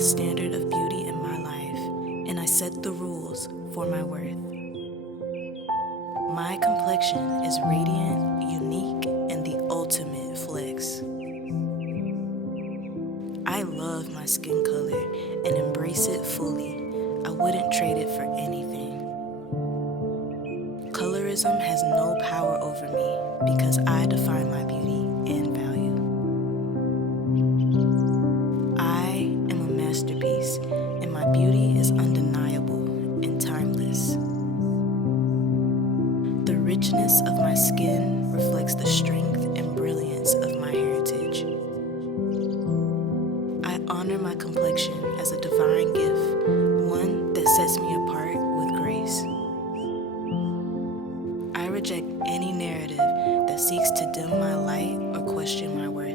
the standard of beauty in my life, and I set the rules for my worth. My complexion is radiant, unique, and the ultimate flex. I love my skin color and embrace it fully. I wouldn't trade it for anything. Colorism has no power over me because I define my beauty and value. I am a masterpiece, and my beauty is undeniable and timeless. The richness of my skin reflects the strength and brilliance of my heritage. I honor my complexion as a divine gift, one that sets me apart with grace. I reject any narrative that seeks to dim my light or question my worth.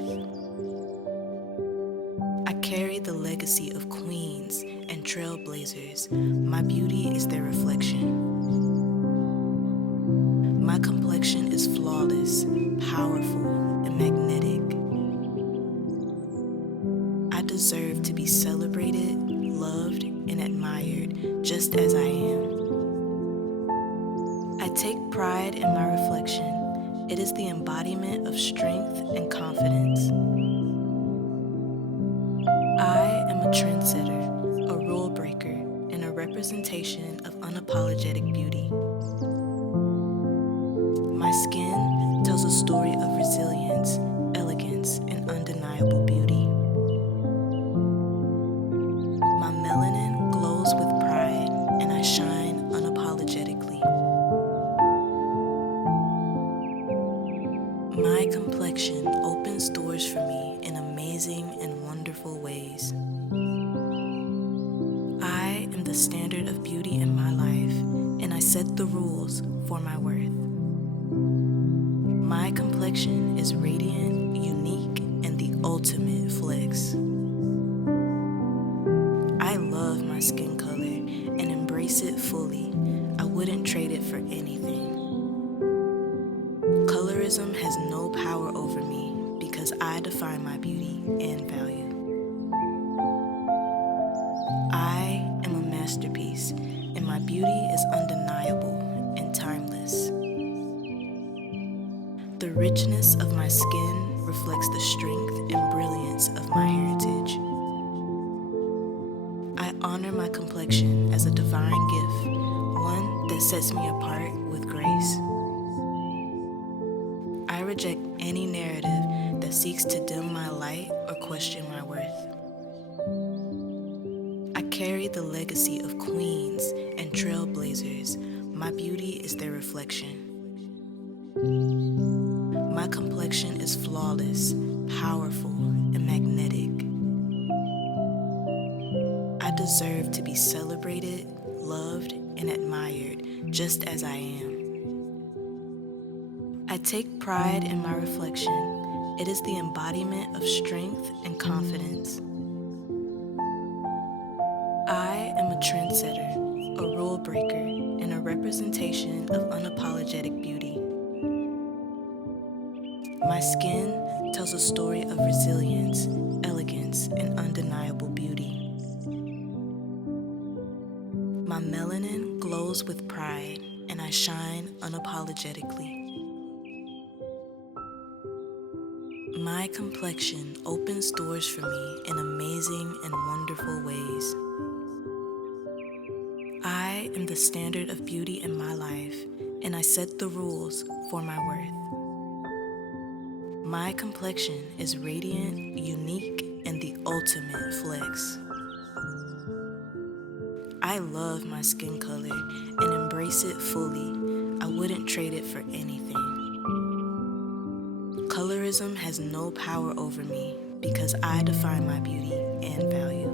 I carry the legacy of queens and trailblazers. My beauty is their reflection. My complexion is flawless, powerful, and magnetic. I deserve to be celebrated, loved, and admired just as I am. I take pride in my reflection. It is the embodiment of strength and confidence. I am a trendsetter, a rule breaker, and a representation of unapologetic beauty. My skin tells a story of resilience, elegance, and undeniable beauty. My melanin glows with pride, and I shine unapologetically. My complexion opens doors for me in amazing and wonderful ways. I am the standard of beauty in my life, and I set the rules for my worth. My complexion is radiant, unique, and the ultimate flex. I love my skin color and embrace it fully. I wouldn't trade it for anything. Colorism has no power over me because I define my beauty and value. I am a masterpiece, and my beauty is undeniable and timeless. The richness of my skin reflects the strength and brilliance of my heritage. I honor my complexion as a divine gift, one that sets me apart with grace. I reject any narrative that seeks to dim my light or question my worth. I carry the legacy of queens and trailblazers. My beauty is their reflection. My complexion is flawless, powerful, and magnetic. I deserve to be celebrated, loved, and admired just as I am. I take pride in my reflection. It is the embodiment of strength and confidence. I am a trendsetter, a rule breaker, and a representation of unapologetic beauty. My skin tells a story of resilience, elegance, and undeniable beauty. My melanin glows with pride, and I shine unapologetically. My complexion opens doors for me in amazing and wonderful ways. I am the standard of beauty in my life, and I set the rules for my worth. My complexion is radiant, unique, and the ultimate flex. I love my skin color and embrace it fully. I wouldn't trade it for anything. Colorism has no power over me because I define my beauty and value.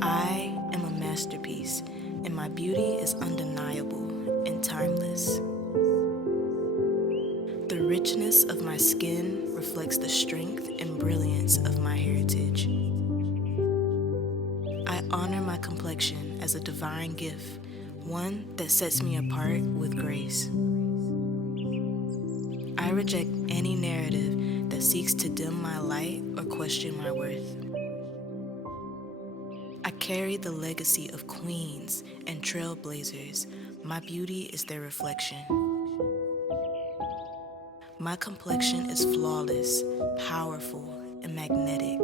I am a masterpiece, and my beauty is undeniable and timeless. The richness of my skin reflects the strength and brilliance of my heritage. I honor my complexion as a divine gift, one that sets me apart with grace. I reject any narrative that seeks to dim my light or question my worth. I carry the legacy of queens and trailblazers. My beauty is their reflection. My complexion is flawless, powerful, and magnetic.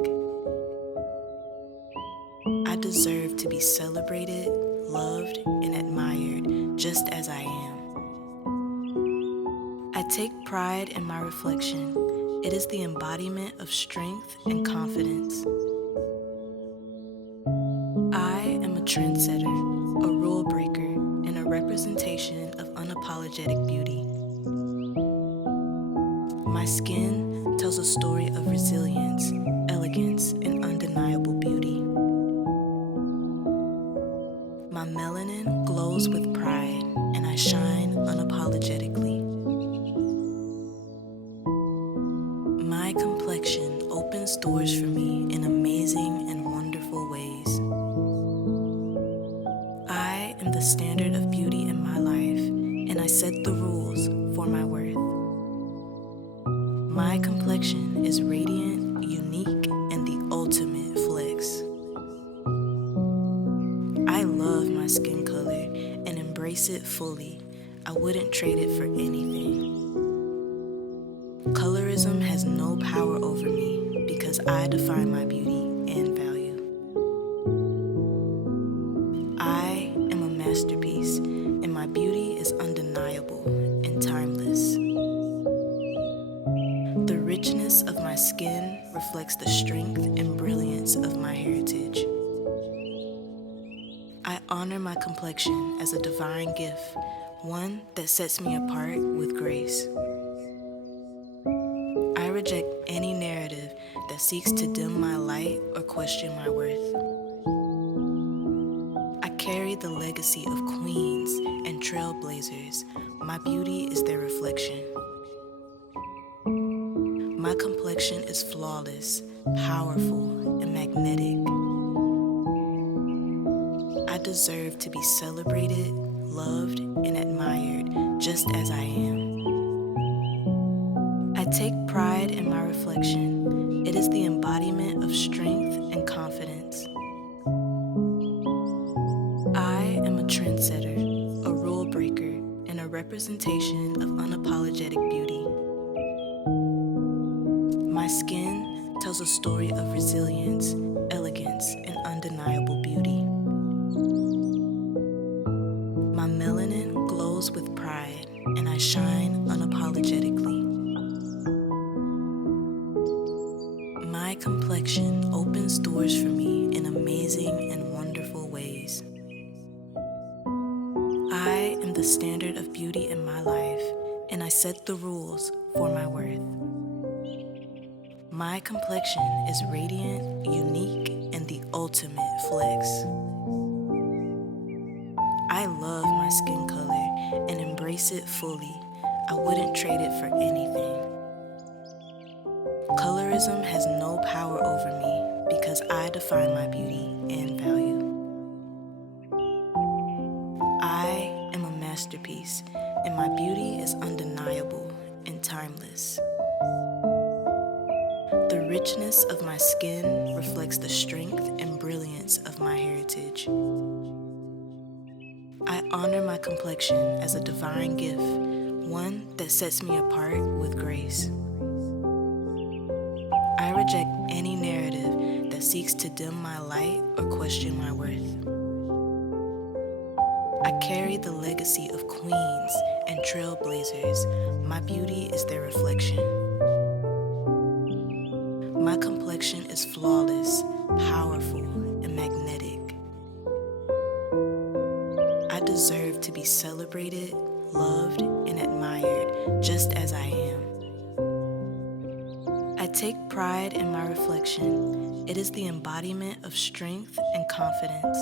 I deserve to be celebrated, loved, and admired just as I am. I take pride in my reflection. It is the embodiment of strength and confidence. I am a trendsetter, a rule breaker, and a representation of unapologetic beauty. My skin tells a story of resilience, elegance, and undeniable beauty. My melanin glows with pride, and I shine unapologetically. My complexion opens doors for me in amazing and wonderful ways. I am the standard of beauty in my life, and I set the rules for my worth. My complexion is radiant, unique, and the ultimate flex. I love my skin color and embrace it fully. I wouldn't trade it for anything. Colorism has no power over me because I define my beauty and value. I am a masterpiece, and my beauty is undeniable and timeless. The richness of my skin reflects the strength and brilliance of my heritage. I honor my complexion as a divine gift, one that sets me apart with grace. I reject any narrative that seeks to dim my light or question my worth. I carry the legacy of queens and trailblazers. My beauty is their reflection. My complexion is flawless, powerful, and magnetic. I deserve to be celebrated, loved, and admired just as I am. I take pride in my reflection. It is the embodiment of strength and confidence. I am a trendsetter, a rule breaker, and a representation of unapologetic beauty. My skin tells a story of resilience, elegance, and undeniable beauty. My melanin glows with pride, and I shine unapologetically. My complexion opens doors for me in amazing and wonderful ways. I am the standard of beauty in my life, and I set the rules for my worth. My complexion is radiant, unique, and the ultimate flex. I love my skin color and embrace it fully. I wouldn't trade it for anything. Colorism has no power over me because I define my beauty and value. I am a masterpiece, and my beauty is undeniable and timeless. The richness of my skin reflects the strength and brilliance of my heritage. I honor my complexion as a divine gift, one that sets me apart with grace. I reject any narrative that seeks to dim my light or question my worth. I carry the legacy of queens and trailblazers. My beauty is their reflection. My complexion is flawless, powerful, and magnetic. I deserve to be celebrated, loved, and admired just as I am. I take pride in my reflection. It is the embodiment of strength and confidence.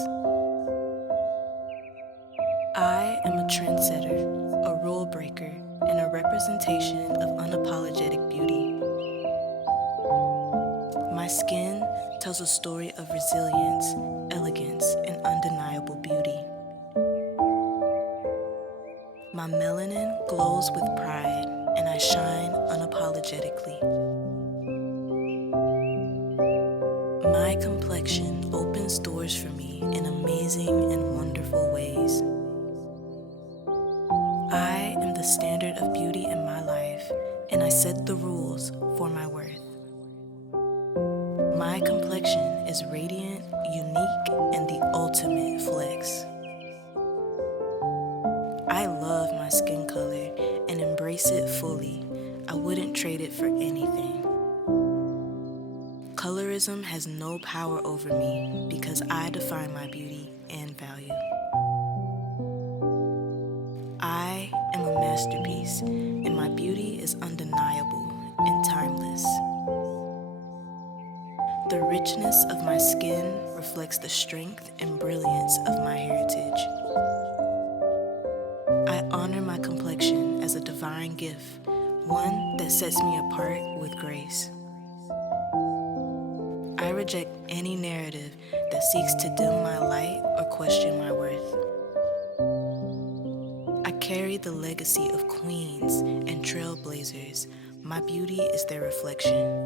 I am a trendsetter, a rule breaker, and a representation of unapologetic beauty. My skin tells a story of resilience, elegance, and undeniable beauty. My melanin glows with pride, and I shine unapologetically. My complexion opens doors for me in amazing and wonderful ways. I am the standard of beauty in my life, and I set the rules for my worth. My complexion is radiant, unique, and the ultimate flex. I love my skin color and embrace it fully. I wouldn't trade it for anything. Colorism has no power over me because I define my beauty and value. I am a masterpiece, and my beauty is undeniable and timeless. The richness of my skin reflects the strength and brilliance of my heritage. I honor my complexion as a divine gift, one that sets me apart with grace. I reject any narrative that seeks to dim my light or question my worth. I carry the legacy of queens and trailblazers. My beauty is their reflection.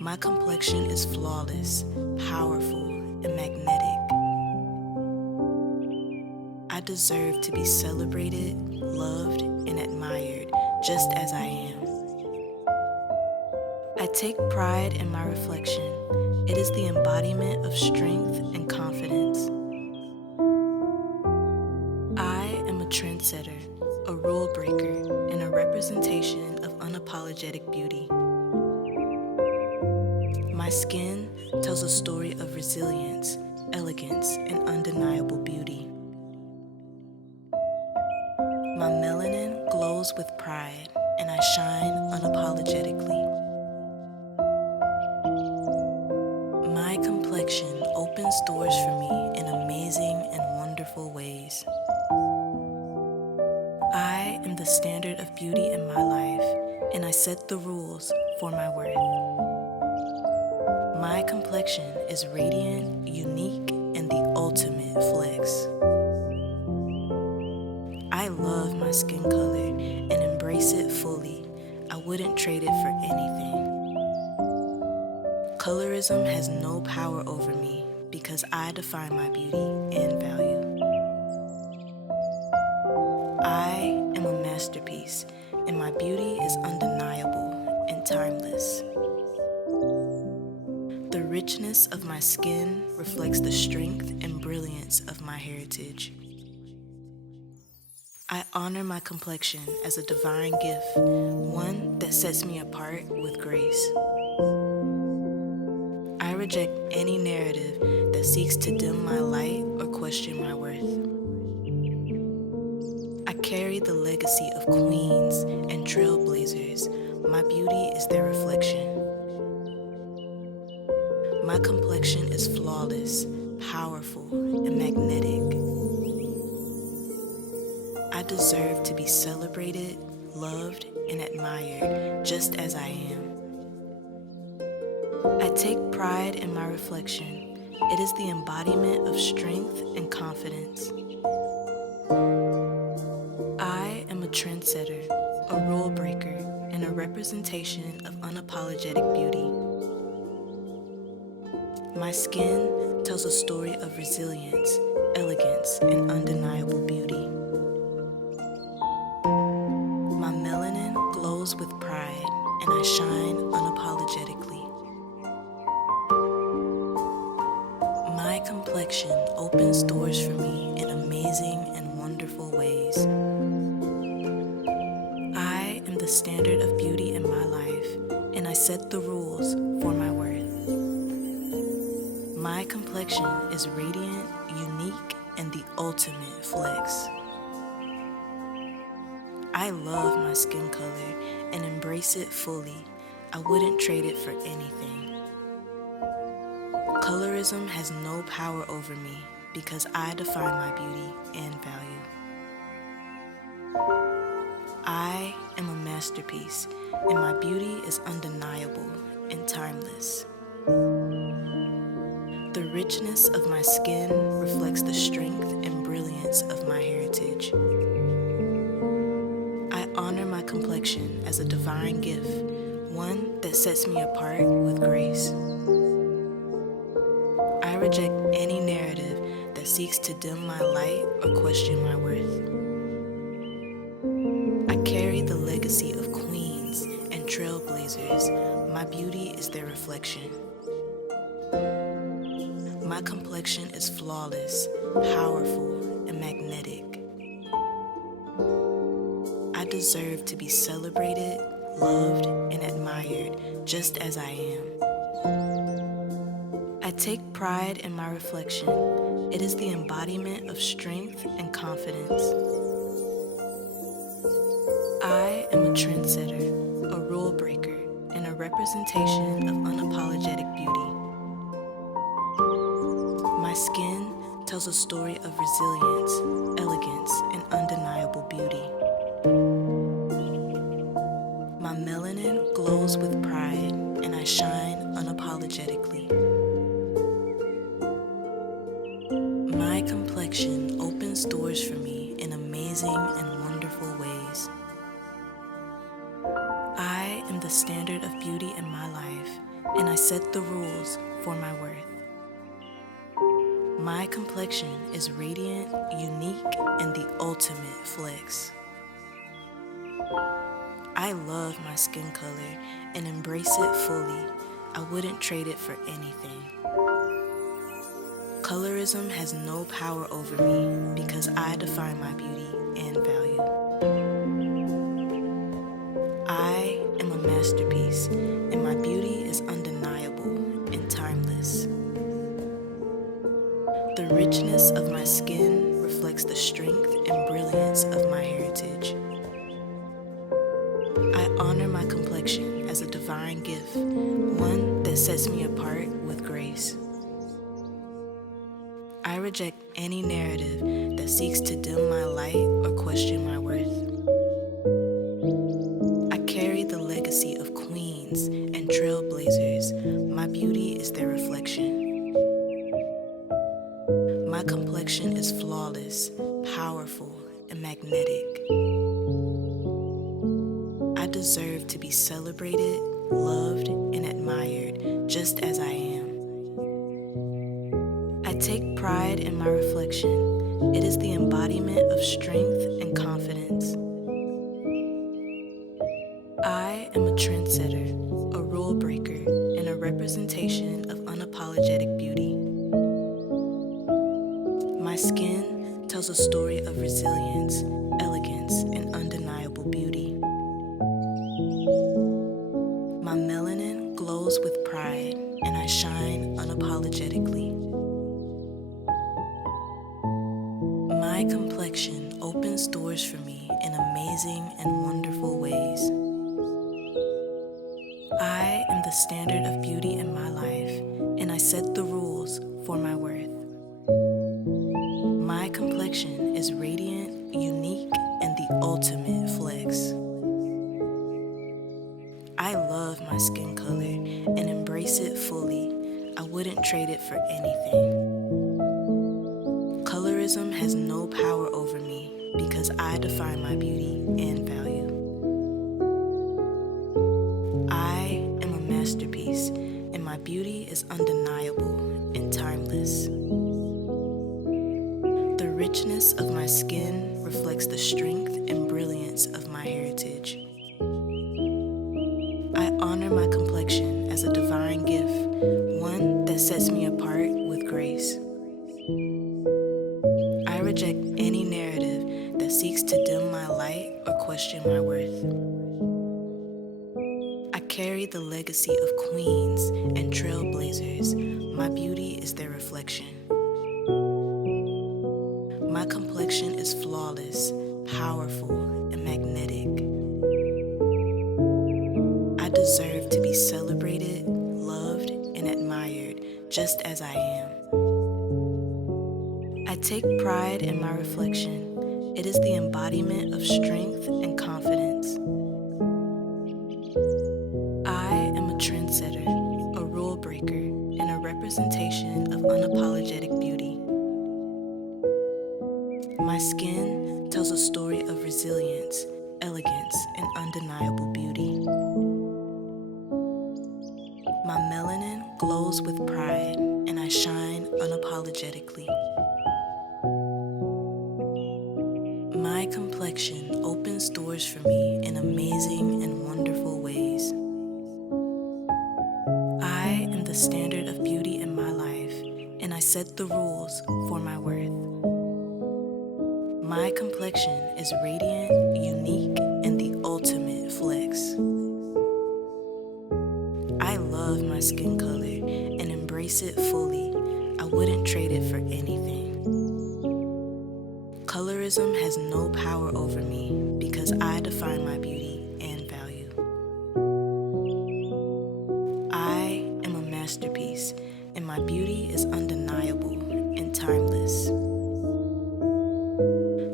My complexion is flawless, powerful, and magnetic. I deserve to be celebrated, loved, and admired just as I am. I take pride in my reflection. It is the embodiment of strength and confidence. I am a trendsetter, a rule breaker, and a representation of unapologetic beauty. My skin tells a story of resilience, elegance, and undeniable beauty. My melanin glows with pride, and I shine unapologetically. My complexion opens doors for me in amazing and wonderful ways. I am the standard of beauty in my life, and I set the rules for my worth. My complexion is radiant, unique, and the ultimate flex. I love my skin color and embrace it fully. I wouldn't trade it for anything. Colorism has no power over me because I define my beauty and value. I am a masterpiece, and my beauty is undeniable and timeless. The richness of my skin reflects the strength and brilliance of my heritage. I honor my complexion as a divine gift, one that sets me apart with grace. I reject any narrative that seeks to dim my light or question my worth. I carry the legacy of queens and trailblazers. My beauty is their reflection. My complexion is flawless, powerful, and magnetic. I deserve to be celebrated, loved, and admired just as I am. I take pride in my reflection. It is the embodiment of strength and confidence. I am a trendsetter, a rule breaker, and a representation of unapologetic beauty. My skin tells a story of resilience, elegance, and undeniable beauty. My melanin glows with pride, and I shine unapologetically. My complexion opens doors for me in amazing and wonderful ways. I am the standard of beauty in my life, and I set the rules for my worth. My complexion is radiant, unique, and the ultimate flex. I love my skin color and embrace it fully. I wouldn't trade it for anything. Colorism has no power over me because I define my beauty and value. I am a masterpiece, and my beauty is undeniable and timeless. The richness of my skin reflects the strength and brilliance of my heritage. I honor my complexion as a divine gift, one that sets me apart with grace. I reject any narrative that seeks to dim my light or question my worth. I carry the legacy of queens and trailblazers. My beauty is their reflection. My complexion is flawless, powerful, and magnetic. I deserve to be celebrated, loved, and admired just as I am. I take pride in my reflection. It is the embodiment of strength and confidence. I am a trendsetter, a rule breaker, and a representation of unapologetic beauty. My skin tells a story of resilience, elegance, and undeniable beauty. My melanin glows with pride, and I shine unapologetically. My complexion opens doors for me in amazing and wonderful ways. I am the standard of beauty in my life, and I set the rules for my worth. My complexion is radiant, unique, and the ultimate flex. I love my skin color and embrace it fully. I wouldn't trade it for anything. Colorism has no power over me because I define my beauty and value. I am a masterpiece, and my beauty is undeniable and timeless. The richness of my skin reflects the strength and brilliance of my heritage. I honor my complexion as a divine gift, one that sets me apart with grace. I reject any narrative that seeks to dim my light or question my worth. I carry the legacy of queens and trailblazers. My beauty is their reflection. My complexion is flawless, powerful, and magnetic. I deserve to be celebrated, loved, and admired just as I am. I take pride in my reflection. It is the embodiment of strength and confidence. I am a trendsetter, a rule breaker, and a representation of unapologetic beauty. My skin tells a story of resilience, elegance, and undeniable beauty. My melanin glows with pride, and I shine unapologetically. My complexion opens doors for me in amazing and wonderful ways. I am the standard of beauty in my life, and I set the rules for my worth. My complexion is radiant, unique, and the ultimate flex. I love my skin color and embrace it fully. I wouldn't trade it for anything. Colorism has no power over me because I define my beauty and value. I am a masterpiece, and my beauty is undeniable and timeless. The richness of my skin reflects the strength and brilliance of my heritage. I honor my complexion as a divine gift, one that sets me apart with grace. I reject any narrative that seeks to dim my light or question my worth. I carry the legacy of queens and trailblazers. My beauty is their reflection. My complexion is flawless, powerful, and magnetic. I deserve to be celebrated, loved, and admired just as I am. I take pride in my reflection. It is the embodiment of strength and confidence. I am a trendsetter, a rule breaker, and a representation of unapologetic beauty. My skin tells a story of resilience, elegance, and undeniable beauty. My melanin glows with pride, and I shine unapologetically. My complexion opens doors for me in amazing and wonderful ways. I am the standard of beauty in my life, and I set the rules for my worth. My complexion is radiant, unique, and the ultimate flex. I love my skin color and embrace it fully. I wouldn't trade it for anything. Colorism has no power over me because I define my beauty and value. I am a masterpiece, and my beauty is undeniable and timeless.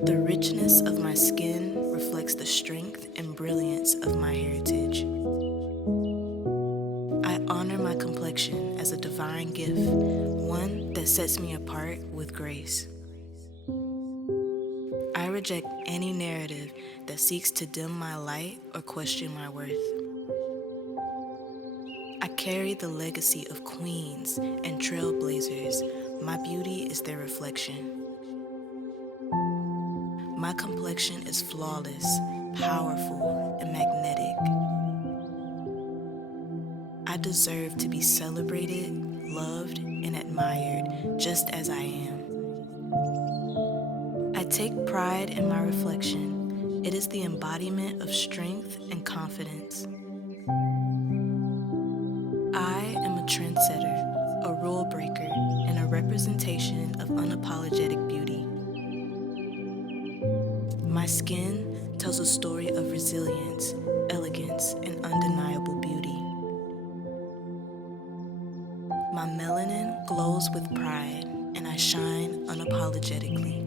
The richness of my skin reflects the strength and brilliance of my heritage. I honor my complexion as a divine gift, one that sets me apart with grace. I reject any narrative that seeks to dim my light or question my worth. I carry the legacy of queens and trailblazers. My beauty is their reflection. My complexion is flawless, powerful, and magnetic. I deserve to be celebrated, loved, and admired just as I am. I take pride in my reflection. It is the embodiment of strength and confidence. I am a trendsetter, a rule breaker, and a representation of unapologetic beauty. My skin tells a story of resilience, elegance, and undeniable beauty. My melanin glows with pride, and I shine unapologetically.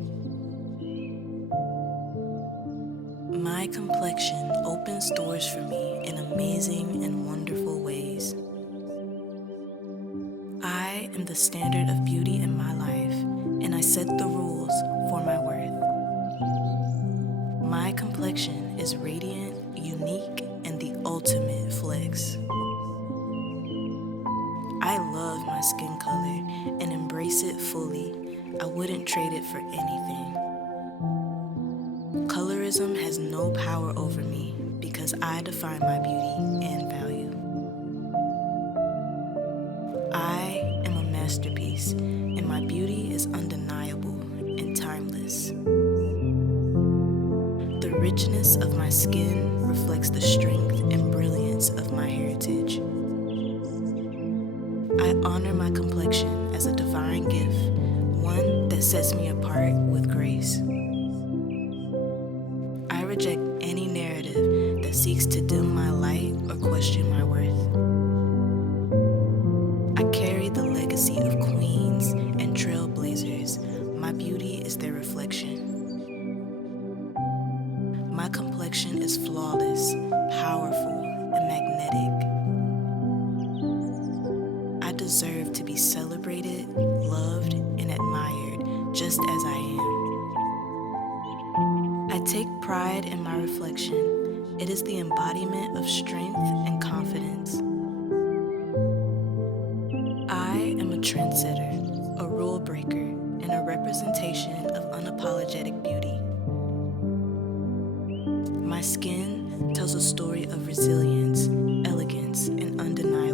My complexion opens doors for me in amazing and wonderful ways. I am the standard of beauty in my life, and I set the rules for my worth. My complexion is radiant, unique, and the ultimate flex. I love my skin color and embrace it fully. I wouldn't trade it for anything. Colorism has no power over me because I define my beauty and value. I am a masterpiece, and my beauty is undeniable and timeless. The richness of my skin reflects the strength and brilliance of my heritage. I honor my complexion as a divine gift, one that sets me apart with grace. I reject any narrative that seeks to dim my light or question my worth. I carry the legacy of queens and trailblazers. My beauty is their reflection. My complexion is flawless, powerful, and magnetic. I deserve to be celebrated, loved, and admired just as I am. I take pride in my reflection. It is the embodiment of strength and confidence. I am a trendsetter, a rule breaker, and a representation of unapologetic beauty. My skin tells a story of resilience, elegance, and undeniable